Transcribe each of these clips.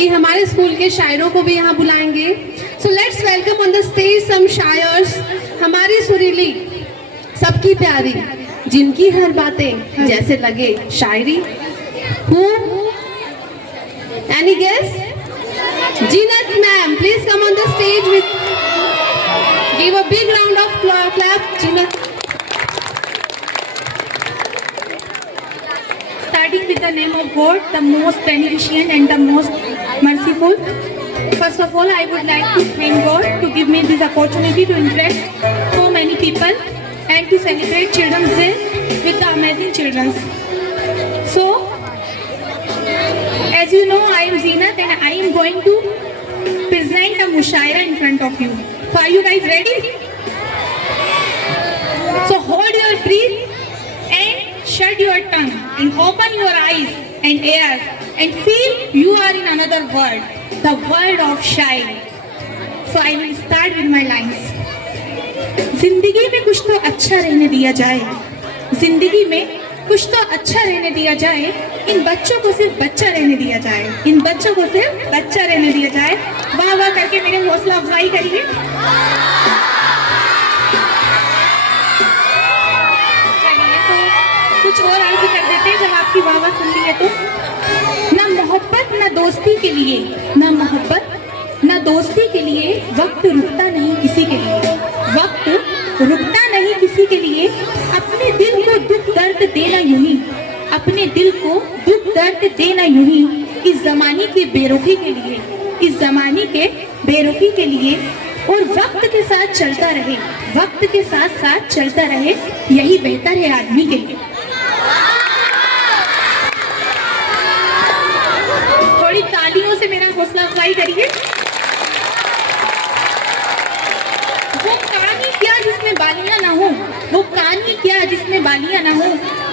कि हमारे स्कूल के शायरों को भी यहाँ बुलाएंगे। So let's welcome on the stage some शायर्स। हमारी सुरीली, सबकी प्यारी, जिनकी हर बातें जैसे लगे शायरी। Who? Any guess? Jeenat ma'am, please come on the stage with. Give a big round of clap, Jeenat. Starting with the name of God, the most beneficent and the most merciful. First of all, I would like to thank God to give me this opportunity to interact so many people and to celebrate Children's Day with the amazing children. So, as you know, I am Zeenat and I am going to present a mushaira in front of you. So, are you guys ready? So, hold your breath and shut your tongue and open your eyes and ears and feel you are in another world, the world of shairi. So, I will start with my lines. जिंदगी में कुछ तो अच्छा रहने दिया जाए, जिंदगी में कुछ तो अच्छा रहने दिया जाए, इन बच्चों को सिर्फ बच्चा रहने दिया जाए, इन बच्चों को सिर्फ बच्चा रहने दिया जाए। वाह वाह करके मेरे हौसला अफजाई करिए। चलिए तो कुछ और आगे कर देते हैं जब आपकी वाह वाह सुन ली है तो। ना मोहब्बत ना दोस्ती के लिए, ना मोहब्बत ना दोस्ती के लिए वक्त रुकता नहीं किसी के लिए, वक्त रुकता नहीं किसी के लिए। अपने दिल को दुख दर्द देना यूं ही, अपने दिल को दुख दर्द देना यूं ही, इस जमाने की बेरुखी के लिए, इस जमाने के बेरुखी के लिए। और वक्त के साथ चलता रहे, वक्त के साथ साथ चलता रहे, यही बेहतर है आदमी के लिए। थोड़ी तालियों से मेरा हौसला अफजाई करिए। वो कहानी क्या जिसमें बालियां ना हो, वो कहानी क्या जिसमें बालियां ना हो,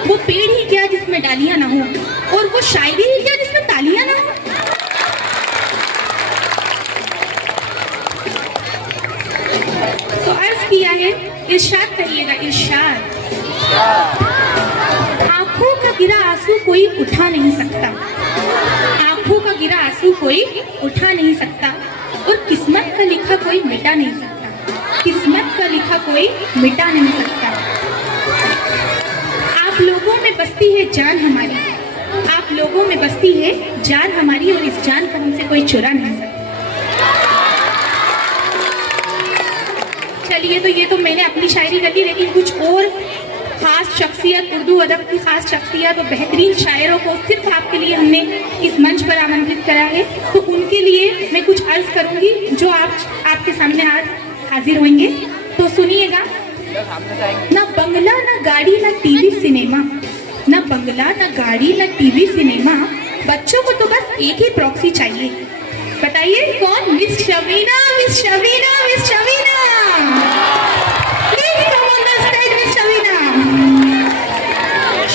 वो पेड़ ही क्या जिसमें डालियां ना हो, और वो शायरी ही क्या जिसमें तालियां ना हो। तो अर्ज किया है, इरशाद करिएगा, इरशाद। आंखों का गिरा आंसू कोई उठा नहीं सकता, आंखों का गिरा आंसू कोई उठा नहीं सकता, और किस्मत का लिखा कोई मिटा नहीं सकता, किस्मत का लिखा कोई मिटा नहीं सकता। आप लोगों में बसती है जान हमारी, आप लोगों में बसती है जान हमारी, और इस जान को हमसे कोई चुरा नहीं सकता। चलिए तो ये तो मैंने अपनी शायरी कर ली, लेकिन कुछ और खास शख्सियत, उर्दू अदब की खास शख्सियत और बेहतरीन शायरों को सिर्फ आपके लिए हमने इस मंच पर आमंत्रित करा है, तो उनके लिए मैं कुछ अर्ज करूंगी जो आपके सामने आज हाजिर होंगे। तो सुनिएगा। ना बंगला ना गाड़ी ना टीवी सिनेमा, ना बंगला ना गाड़ी ना टीवी सिनेमा, बच्चों को तो बस एक ही प्रॉक्सी चाहिए। बताइए कौन? Miss Shabina, miss Shabina, miss Shabina. Please come on the stage miss Shabina.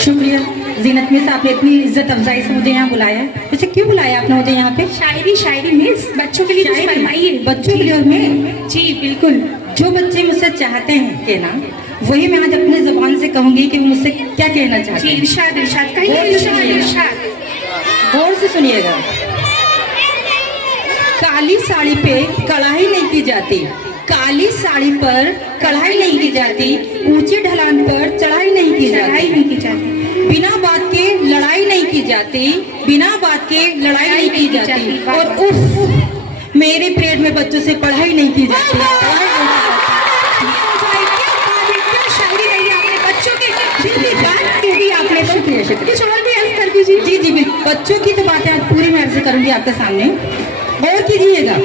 शुक्रिया जीनत मिस, आपने इतनी इज्जत अफजाई से मुझे यहाँ बुलाया है। वैसे क्यों बुलाया आपने मुझे यहाँ पे? शायरी शायरी मिस, बच्चों के लिए कुछ फरमाइए। बच्चों के लिए? और मैं? जी बिल्कुल। जो बच्चे मुझसे चाहते हैं कहना, वही मैं आज अपनी जुबान से कहूंगी कि वो मुझसे क्या कहना चाहते हैं। इरशाद, इरशाद कहिए, इरशाद, इरशाद। गौर से सुनिएगा। काली साड़ी पे कढ़ाई नहीं की जाती, काली साड़ी पर कढ़ाई नहीं की जाती, ऊंची ढलान पर चढ़ाई नहीं की जाती, बिना बात के लड़ाई नहीं की जाती, बिना बात के लड़ाई नहीं की जाती, और उफ मेरे पीरियड में बच्चों से पढ़ाई नहीं की जाती। शुक्रिया, शुक्रिया। कुछ और भी अर्ज कर दीजिए। जी जी बिल्कुल, बच्चों की तो बातें आज पूरी मैं अर्ज करूंगी आपके सामने। गौर कीजिएगा।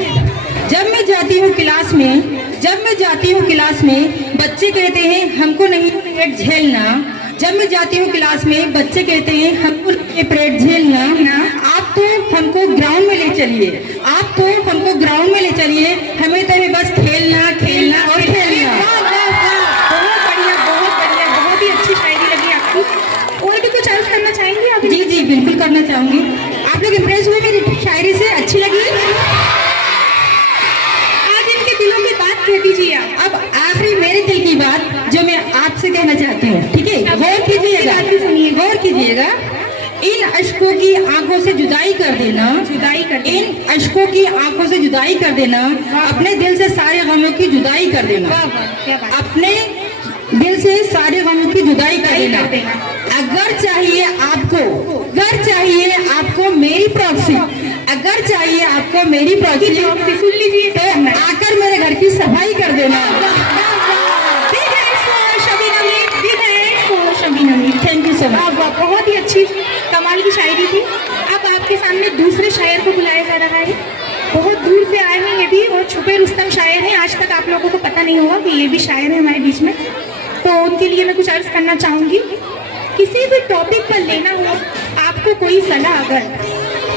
जब मैं जाती हूँ क्लास में, जब मैं जाती हूँ क्लास में, बच्चे कहते हैं हमको नहीं पीरियड झेलना। जब मैं जाती हूँ क्लास में, बच्चे कहते हैं हमको ये पीरियड झेलना। आप तो हमको ग्राउंड में ले चलिए, आप तो हमको ग्राउंड में ले चलिए, हमें तो बस खेलना खेलना और खेलना। बहुत बढ़िया, बहुत बढ़िया, बहुत ही अच्छी शायरी लगी आपकी। और भी कुछ अर्ज करना चाहेंगे आप? जी जी बिल्कुल करना चाहूंगी। आप लोग इम्प्रेस हुए मेरी शायरी से? अच्छी लगी? आज इनके दिलों की बात कह दीजिए आप। अब आखिरी मेरे दिल की बात जो मैं आपसे कहना चाहती हूँ, ठीक है? गौर कीजिएगा, गौर कीजिएगा। इन अशकों की आंखों से जुदाई कर देना, इन अशकों की आंखों से जुदाई कर देना, अपने दिल से सारे गमों की जुदाई कर देना, वाह वाह, क्या बात। अपने दिल से सारे गमों की जुदाई कर देना। अगर चाहिए आपको मेरी प्रॉक्सी, अगर चाहिए आपको मेरी प्रॉक्सी सुन लीजिए तो आकर मेरे घर की सफाई कर देना। Thank you so much. बहुत ही अच्छी कमाल की शायरी थी। अब आपके सामने दूसरे शायर को बुलाया जा रहा है। बहुत दूर से आए हैं ये भी, और छुपे रुस्तम शायर हैं। आज तक आप लोगों को पता नहीं होगा कि ये भी शायर है हमारे बीच में। तो उनके लिए मैं कुछ अर्ज करना चाहूंगी। किसी भी टॉपिक पर लेना हो आपको कोई सलाह, अगर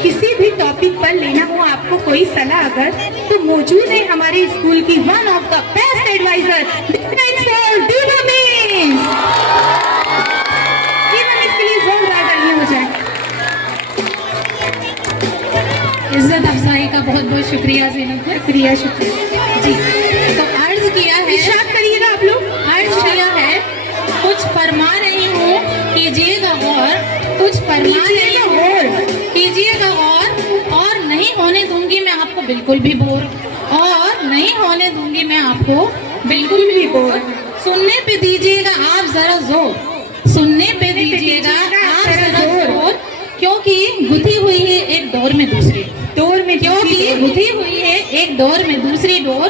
किसी भी टॉपिक पर लेना हो आपको कोई सलाह अगर, तो मौजूद है हमारे स्कूल की one of the best adviser इसके लिए जोरदार तालियां हो जाए। इज्जत अफजाई का बहुत बहुत शुक्रिया ज़ैनब को। शुक्रिया शुक्रिया जी, तो अर्ज किया है, इरशाद करिएगा आप लोग। अर्ज किया है, कुछ फरमा रही हूँ कीजिएगा गौर, कुछ फरमा रही हूँ कीजिएगा गौर, और नहीं होने दूंगी मैं आपको बिल्कुल भी बोर, और नहीं होने दूंगी मैं आपको बिल्कुल भी बोर। सुनने पे दीजिएगा आप जरा जोर, सुनने पे दीजिएगा आप जरा जोर, क्योंकि गुथी हुई है एक दौर में दूसरी दौर में, क्योंकि गुथी हुई है एक दौर में दूसरी डोर।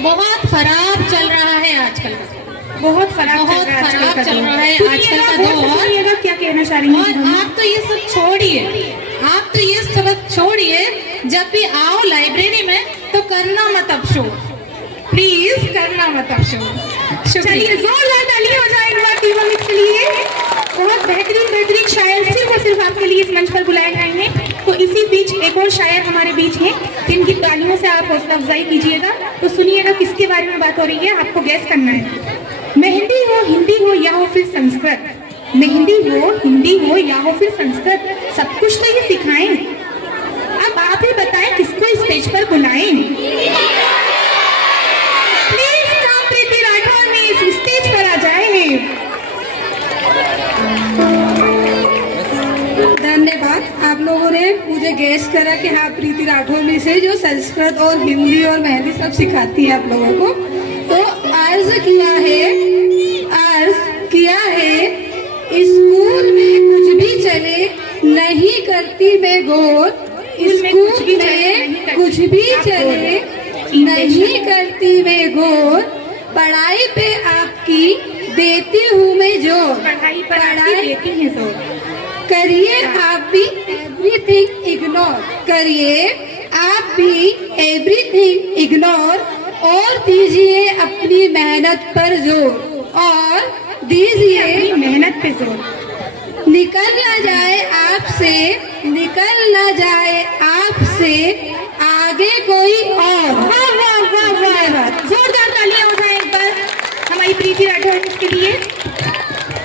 बहुत खराब चल रहा है आजकल का, बहुत खराब बहुत खराब चल रहा है आजकल का दौर। सुनिएगा क्या कहना चाह रही और हैं। आप तो ये सब छोड़िए, आप तो ये सब छोड़िए, जब भी आओ लाइब्रेरी में तो करना मत अब शो, प्लीज करना मत अब शो। चलिए जोरदार तालियां हो जाए एक बार टीम के लिए। बहुत बेहतरीन शायर सिर्फ और सिर्फ आपके लिए इस मंच पर बुलाए गए हैं। तो इसी बीच एक और शायर हमारे बीच हैं जिनकी तालियों से आप हौसला अफजाई कीजिएगा। तो सुनिएगा किसके बारे में बात हो रही है, आपको गैस करना है। मेहंदी हो हिंदी हो या हो फिर संस्कृत, मेहंदी हो हिंदी हो या हो फिर संस्कृत, सब कुछ तो ये सिखाएं। अब आप ही बताएं किसको स्टेज पर बुलाएं। प्लीज काम प्रीति राठौर में इस स्टेज पर आ जाए। धन्यवाद। आप लोगों ने मुझे गेस करा कि हाँ प्रीति राठौर में से जो संस्कृत और हिंदी और मेहंदी सब सिखाती है आप लोगों को। तो अर्ज किया है स्कूल में कुछ भी चले नहीं करती मैं गौर, स्कूल में कुछ भी चले नहीं करती मैं गौर, पढ़ाई पे आपकी देती हूँ मैं जोर, पढ़ाई पर आपकी देती हैं जोर। करिए आप भी एवरीथिंग इग्नोर, करिए आप भी एवरीथिंग इग्नोर, और दीजिए अपनी मेहनत पर जोर, और दीजिए अपनी मेहनत पे जोर। निकल ना जाए आपसे, निकल ना जाए आपसे आगे कोई और। वाह वाह वाह वाह, जोरदार तालियां हो जाए एक बार हमारी प्रीति राठौर के लिए।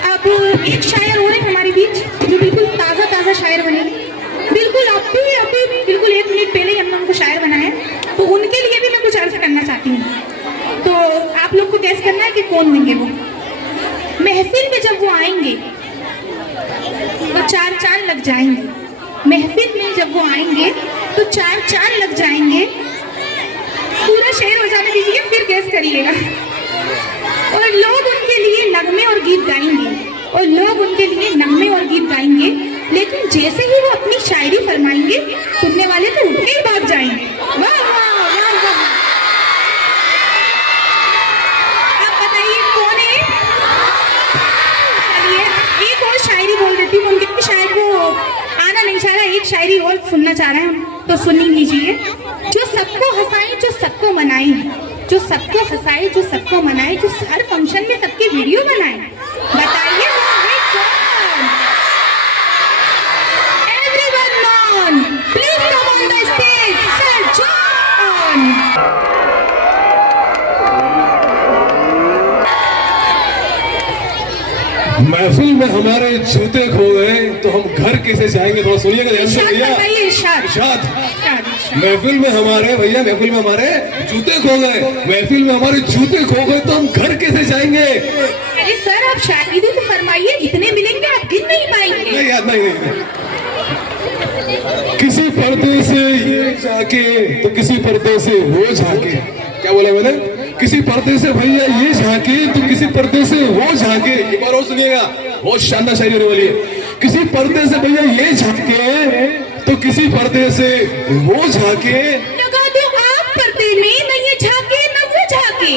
अब एक शायर और है हमारे बीच जो बिल्कुल ताज़ा शायर बने, बिल्कुल अभी बिल्कुल 1 मिनट पहले ही हमने उनको शायर बनाया। तो उनके लिए भी मैं कुछ अर्ज करना चाहती हूँ। तो आप लोग को गैस करना है कि कौन होंगे वो। महफिल में जब वो आएंगे तो 4 चांद लग जाएंगे, महफिल में जब वो आएंगे तो 4 चांद लग जाएंगे। पूरा शेर हो जाने दीजिए फिर गैस करिएगा। और लोग उनके लिए नगमे और गीत गाएंगे, और लोग उनके लिए नगमे और गीत गाएंगे, लेकिन जैसे ही वो अपनी शायरी फरमाएंगे सुनने वाले तो उठ के ही भाग जाएंगे। वाह वाह वाह वाह। आप बताइए कौन है। चलिए एक और शायरी बोल देती हूँ, उनके शायर को आना नहीं चाह रहा, एक शायरी और सुनना चाह रहे हैं हम, तो सुन लीजिए। जो सबको हंसाए जो सबको मनाए, जो सबको हंसाए जो सबको मनाए, जो हर फंक्शन में सबकी वीडियो बनाए, बताइए वो है कौन। Everyone non, please come on the stage sir John. महफिल में हमारे जूते खो गए तो हम घर कैसे जाएंगे, थोड़ा सुनिएगा ध्यान से भैया। इरशाद। महफिल में हमारे भैया, महफिल में हमारे जूते खो गए, महफिल में हमारे जूते खो गए तो हम घर कैसे जाएंगे। अरे सर आप शायरी भी तो फरमाइए, इतने मिलेंगे आप गिन नहीं पाएंगे। नहीं याद नहीं किसी पर्दे से ये झाके तो किसी पर्दे से वो झाके। क्या बोला मैंने? किसी पर्दे से भैया ये झाके तो किसी पर्दे से वो झाके। एक बार और सुनिएगा, बहुत शानदार शायरी होने वाली है। किसी पर्दे से भैया ये झाके तो किसी पर्दे से वो झाके। लगा दो आप पर्दे में, न ये झाके न वो झाके।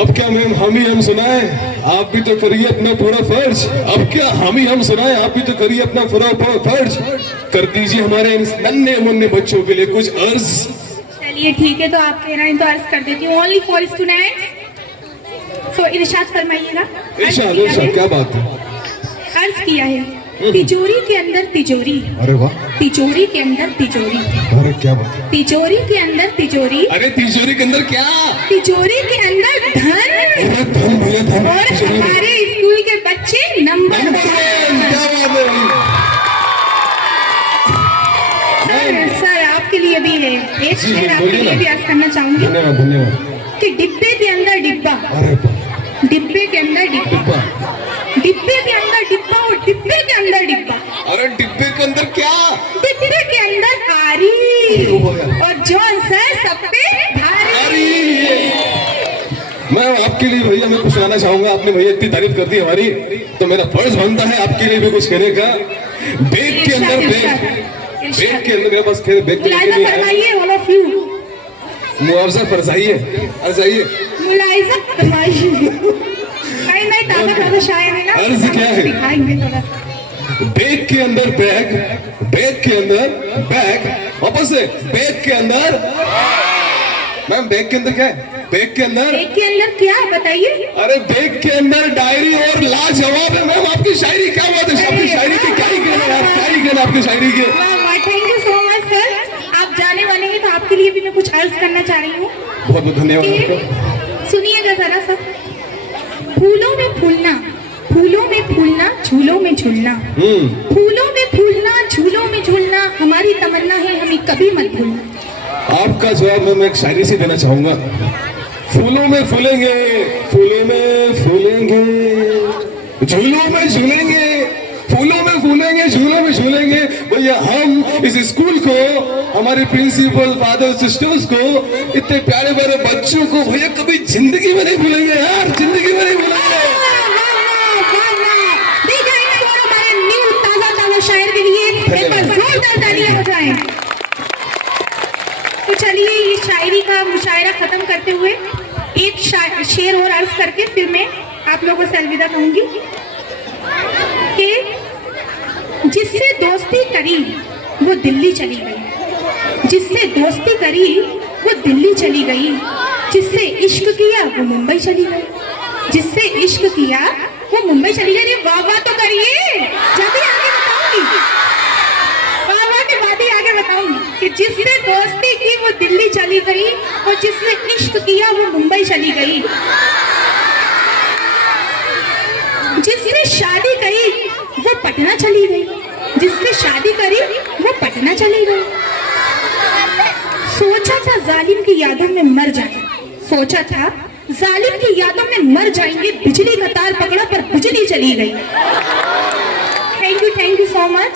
अब क्या मैम हम सुनाए, आप भी तो करिए अपना पूरा फर्ज। अब क्या हम सुनाए, आप भी तो करिए अपना पूरा फर्ज। कर दीजिए हमारे इन नन्हे मुन्ने बच्चों के लिए कुछ अर्ज। चलिए ठीक है, तो आप कह रहे हैं तो अर्ज कर देती हूँ। Only for students. सो इरशाद फरमाइएगा। इरशाद इरशाद, क्या बात है? अर्ज किया है तिजोरी के अंदर तिजोरी। अरे वाह। तिजोरी के अंदर तिजोरी। अरे क्या बात है? तिजोरी के अंदर तिजोरी। अरे तिजोरी के अंदर क्या? तिजोरी के अंदर धन। अरे धन भैया धन। और हमारे स्कूल के बच्चे नंबर 1। क्या बात है? सर आपके लिए भी है एक जी, शेर, आपके बोलिए लिए ना। भी अर्ज करना चाहूंगी धन्यवाद धन्यवाद। कि डिब्बे के अंदर डिब्बा। अरे वाह। डिब्बे के अंदर डिब्बा। डिब्बे के अंदर डिब्बा और डिब्बे के अंदर डिब्बा। अरे डिब्बे के अंदर क्या? डिब्बे के अंदर आरी और जौन सर सब पे भारी। मैं आपके लिए भैया मैं कुछ कहना चाहूंगा। आपने भैया इतनी तारीफ कर दी हमारी, तो मेरा फर्ज बनता है आपके लिए भी कुछ कहने का। बैग के अंदर बैग के अंदर मेरे पास खेल बैग मुलायजा फरमाइए ऑल ऑफ यू। मुआवजा फरजाइए अर्जाइए। मुलायजा फरमाइए। नहीं ताज़ा शायर है ना, अर्ज क्या है? दिखाएंगे थोड़ा। बैग के अंदर बैग, बैग के अंदर बैग, वापस से बैग के अंदर। मैम बैग के अंदर क्या है? बैग के अंदर, बैग के अंदर क्या है बताइए? अरे बैग के अंदर डायरी और लाजवाब है। मैम आपकी शायरी क्या बात है? आपकी शायरी की क्या ही कहना है, क्या ही कहना आपकी शायरी के। Thank you so much sir. आप जाने वाले हैं तो आपके लिए भी मैं कुछ अर्ज करना चाह रही हूँ। बहुत बहुत धन्यवाद। सुनिएगा जरा सा। फूलों में फूलना, फूलों में फूलना, झूलों में झूलना। फूलों में फूलना, झूलों में झूलना, हमारी तमन्ना है हमें कभी मत भूलना। आपका जवाब मैं एक शायरी से देना चाहूंगा। फूलों में फूलेंगे, फूलों में फूलेंगे, झूलों में झूलेंगे, फूलों में फूलेंगे, झूलों में झूलेंगे। भैया हम इस स्कूल को, हमारे प्रिंसिपल, फादर, सिस्टर्स को, इतने प्यारे प्यारे बच्चों को भैया कभी जिंदगी में नहीं भूलेंगे यार, जिंदगी में नहीं भूलेंगे। हमारे न्यू ताजा ताजा शायर के लिए एक बार जोरदार तालियां हो जाएं। तो चलिए ये शायरी का मुशायरा खत्म करते हुए एक शेर और अर्ज करके फिर मैं आप लोगों से अलविदा कहूंगी कि जिससे दोस्ती करी वो दिल्ली चली गई, जिससे दोस्ती करी वो दिल्ली चली गई, जिससे इश्क किया वो मुंबई चली गई, जिससे इश्क किया वो मुंबई चली गई। वाह वाह तो करिए, जल्दी आगे बताऊंगी, वाह वाह के बाद ही आगे बताऊंगी कि जिससे दोस्ती की वो दिल्ली चली गई और जिसने इश्क किया वो मुंबई चली गई, जिससे शादी करी वो पटना चली गई, जिससे शादी करी वो पटना चली गई। सोचा था जालिम की यादों में मर जाए, सोचा था जालिम की यादों में मर जाएंगे, बिजली का तार पकड़ा पर बिजली चली गई। Thank you so much.